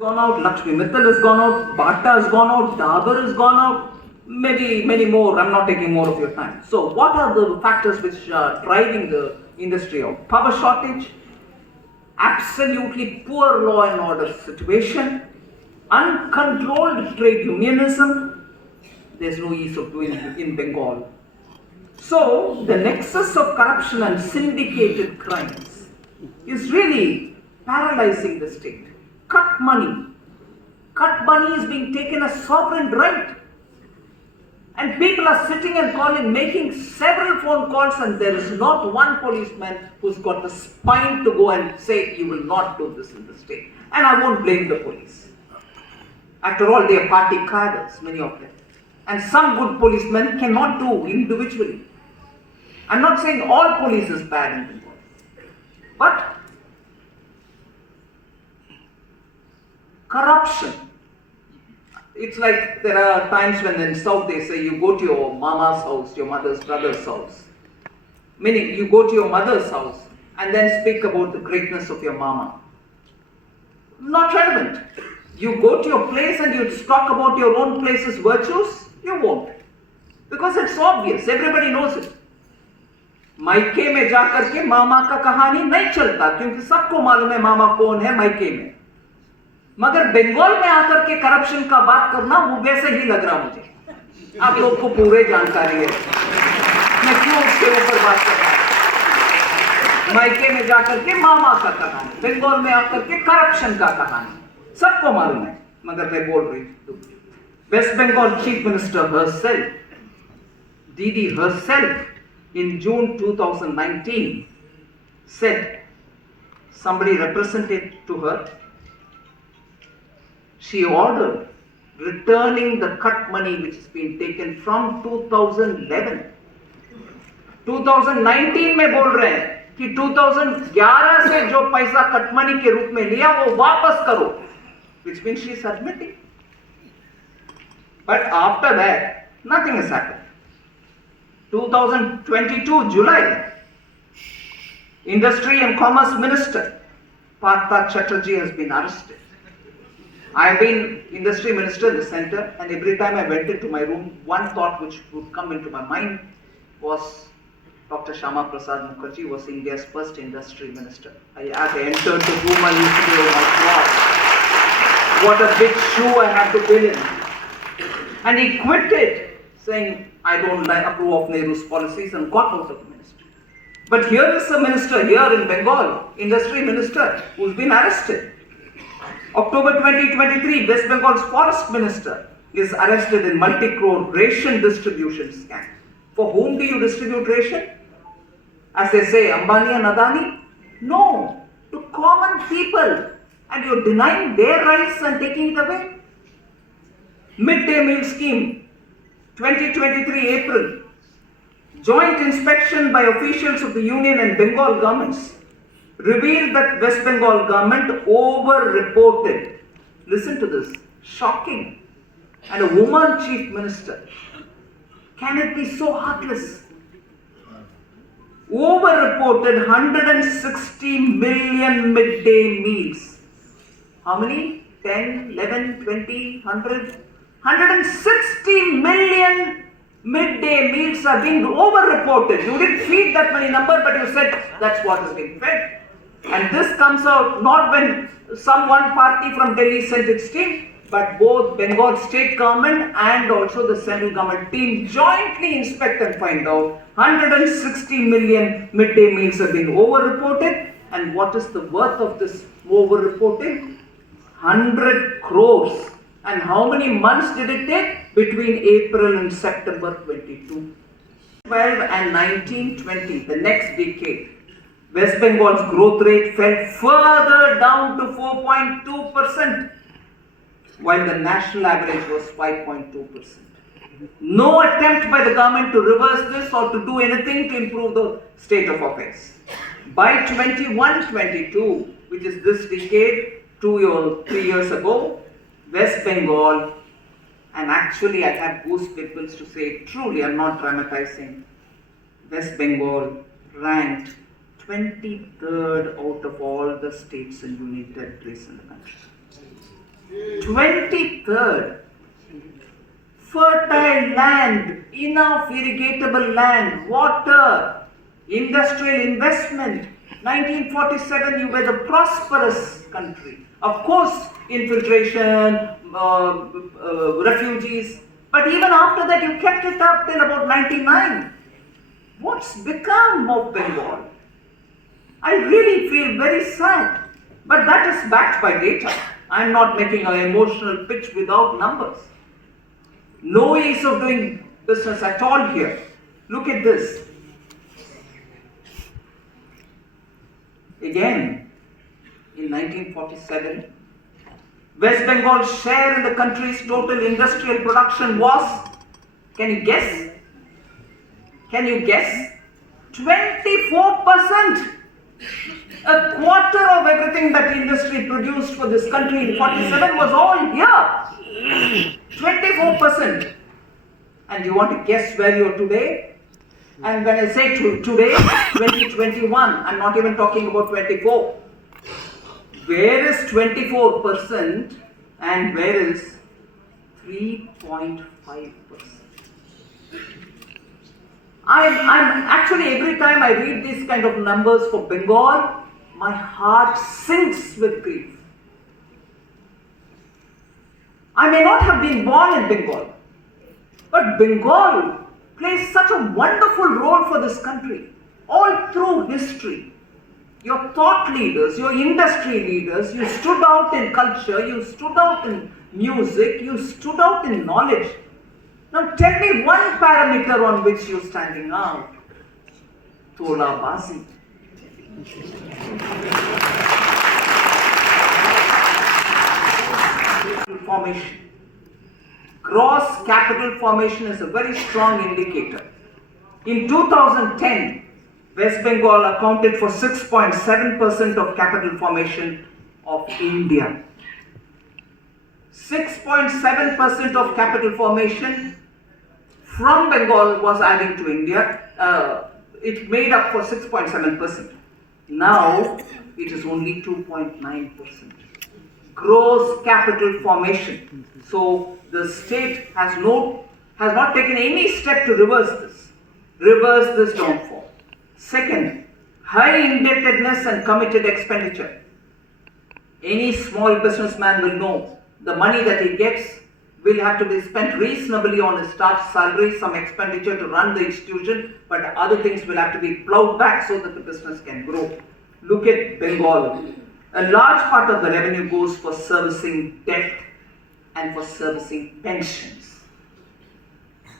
Gone out, Lakshmi Mittal has gone out, Bata has gone out, Dabur has gone out, maybe many more. I'm not taking more of your time. So, what are the factors which are driving the industry out? Power shortage, absolutely poor law and order situation, uncontrolled trade unionism. There's no ease of doing it in Bengal. So, the nexus of corruption and syndicated crimes is really paralyzing the state. Cut money. Cut money is being taken as sovereign right. And people are sitting and calling, making several phone calls, and there is not one policeman who's got the spine to go and say, you will not do this in the state. And I won't blame the police. After all, they are party cadres, many of them. And some good policemen cannot do individually. I'm not saying all police is bad in Bengal. But corruption. It's like there are times when in South they say you go to your mama's house, your mother's brother's house. Meaning you go to your mother's house and then speak about the greatness of your mama. Not relevant. You go to your place and you talk about your own place's virtues, you won't. Because it's obvious, everybody knows it. मायके में जाकर के मामा का कहानी नहीं चलता क्योंकि सबको मालूम है मामा कौन है मायके में. मगर बंगाल में आकर के करप्शन का बात करना वो वैसे ही लग रहा मुझे. आप लोग को पूरे जानकारी है, मैं क्यों उसके ऊपर बात कर रहा हूं. मायके में जाकर के मामा का कहानी, बंगाल में आकर के करप्शन का कहानी सबको मालूम है. मगर मैं बोल रही हूं, West Bengal chief minister herself, Didi herself, in June 2019 said, somebody represented to her, she ordered returning the cut money which has been taken from 2011. 2019 में बोल रहे हैं कि 2011 से जो पैसा कट मनी के रूप में लिया वो वापस करो, which means she is admitting. But after that, nothing has happened. 2022 July, Industry and Commerce Minister Partha Chatterjee has been arrested. I have been Industry Minister in the center, and every time I went into my room, one thought which would come into my mind was Dr. Shama Prasad Mukherjee was India's first Industry Minister. As I entered the room, I used to go, oh my God, what a big shoe I have to fill in. And he quit it, saying, I don't approve of Nehru's policies, and got out of the ministry. But here is a minister here in Bengal, Industry Minister, who's been arrested. October 2023, West Bengal's Forest Minister is arrested in multi-crore ration distribution scam. For whom do you distribute ration? As they say, Ambani and Adani? No, to common people. And you're denying their rights and taking it away? Midday meal scheme. 2023 April, joint inspection by officials of the Union and Bengal governments revealed that West Bengal government over-reported. Listen to this, shocking. And a woman chief minister. Can it be so heartless? Over-reported 160 million midday meals. How many? 10, 11, 20, 100? 160 million midday meals are being over-reported. You didn't feed that many number, but you said that's what is being fed. And this comes out not when one party from Delhi sent its team, but both Bengal state government and also the central government team jointly inspect and find out 160 million midday meals have been over-reported. And what is the worth of this over-reporting? 100 crores. And how many months did it take? Between April and September 22. 12 and 19-20, the next decade, West Bengal's growth rate fell further down to 4.2%, while the national average was 5.2%. No attempt by the government to reverse this or to do anything to improve the state of affairs. By 21-22, which is this decade, 2 or 3 years ago, West Bengal, and actually I have goosebumps to say it truly, I'm not dramatizing, West Bengal ranked 23rd out of all the states and union territories in the country. 23rd. Fertile land, enough irrigatable land, water, industrial investment. 1947, you were the prosperous country. Of course, infiltration, refugees, but even after that, you kept it up till about 99. What's become of Bengal? I really feel very sad, but that is backed by data. I'm not making an emotional pitch without numbers. No ease of doing business at all here. Look at this. Again, in 1947, West Bengal's share in the country's total industrial production was, can you guess? Can you guess? 24%. A quarter of everything that industry produced for this country in 47 was all here. 24%. And you want to guess where you are today? And when I say today, 2021, I'm not even talking about 24. Where is 24% and where is 3.5%? I'm actually, every time I read these kind of numbers for Bengal, my heart sinks with grief. I may not have been born in Bengal, but Bengal plays such a wonderful role for this country, all through history. Your thought leaders, your industry leaders, you stood out in culture, you stood out in music, you stood out in knowledge. Now tell me one parameter on which you're standing out. Tola Bazi. Formation. Gross capital formation is a very strong indicator. In 2010, West Bengal accounted for 6.7% of capital formation of India. 6.7% of capital formation from Bengal was adding to India. It made up for 6.7%. Now it is only 2.9%. Gross capital formation. So the state has not taken any step to reverse this downfall. Second, high indebtedness and committed expenditure. Any small businessman will know the money that he gets will have to be spent reasonably on his staff's salary, some expenditure to run the institution, but other things will have to be plowed back so that the business can grow. Look at Bengal. A large part of the revenue goes for servicing debt and for servicing pensions,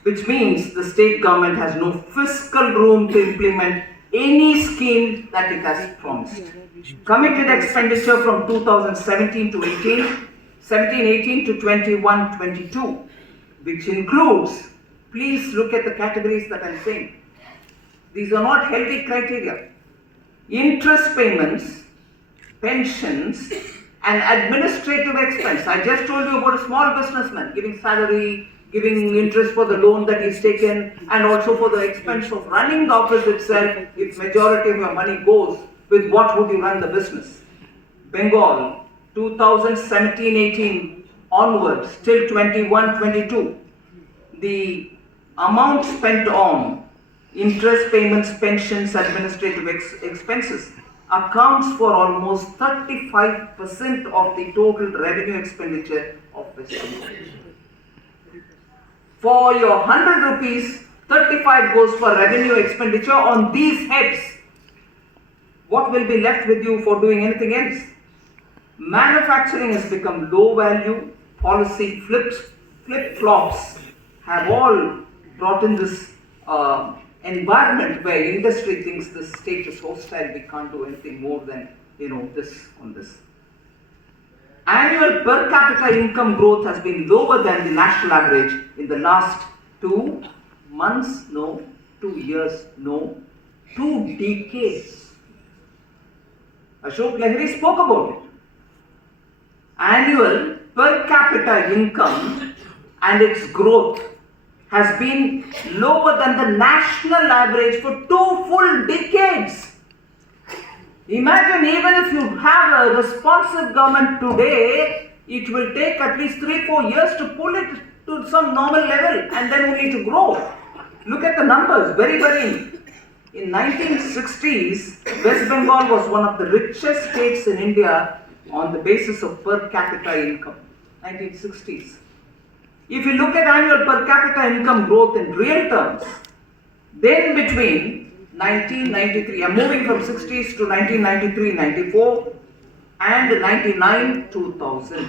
which means the state government has no fiscal room to implement any scheme that it has promised. Committed expenditure from 2017 to 18 to 21-22, which includes, please look at the categories that I'm saying. These are not healthy criteria. Interest payments, pensions, and administrative expense. I just told you about a small businessman giving salary, giving interest for the loan that he's taken, and also for the expense of running the office itself. If majority of your money goes, with what would you run the business? Bengal, 2017-18 onwards, till 21-22, the amount spent on interest payments, pensions, administrative expenses accounts for almost 35% of the total revenue expenditure of West Bengal. For your 100 rupees, 35 goes for revenue expenditure on these heads. What will be left with you for doing anything else? Manufacturing has become low value. Policy flip-flops have all brought in this environment where industry thinks the state is hostile, we can't do anything more than, this on this. Annual per capita income growth has been lower than the national average in the last 2 months, no, 2 years, no, 2 decades. Ashok Lahiri spoke about it. Annual per capita income and its growth has been lower than the national average for 2 full decades. Imagine, even if you have a responsive government today, it will take at least 3-4 years to pull it to some normal level and then only to grow. Look at the numbers, very. In 1960s, West Bengal was one of the richest states in India on the basis of per capita income. 1960s. If you look at annual per capita income growth in real terms, then between 1993, I'm moving from 60s to 1993-94 and 99-2000.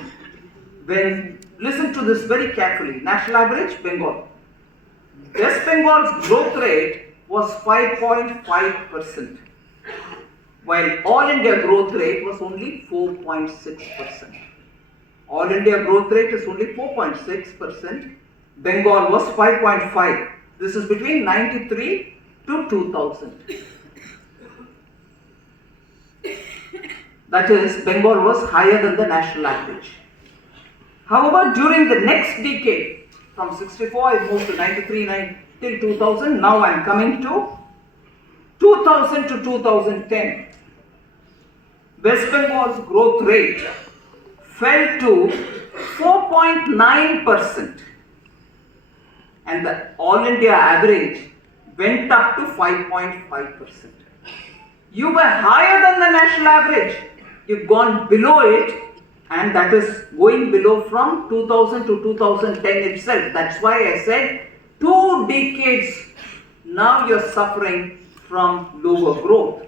When, listen to this very carefully, national average, Bengal. West Bengal's growth rate was 5.5%, while All India growth rate was only 4.6%. All India growth rate is only 4.6%. Bengal was 5.5. This is between 93 to 2000. That is, Bengal was higher than the national average. However, during the next decade, from 64 I moved to 93 till 2000, now I am coming to 2000 to 2010. West Bengal's growth rate fell to 4.9% and the All India average went up to 5.5%. You were higher than the national average. You've gone below it, and that is going below from 2000 to 2010 itself. That's why I said 2 decades now you're suffering from lower growth.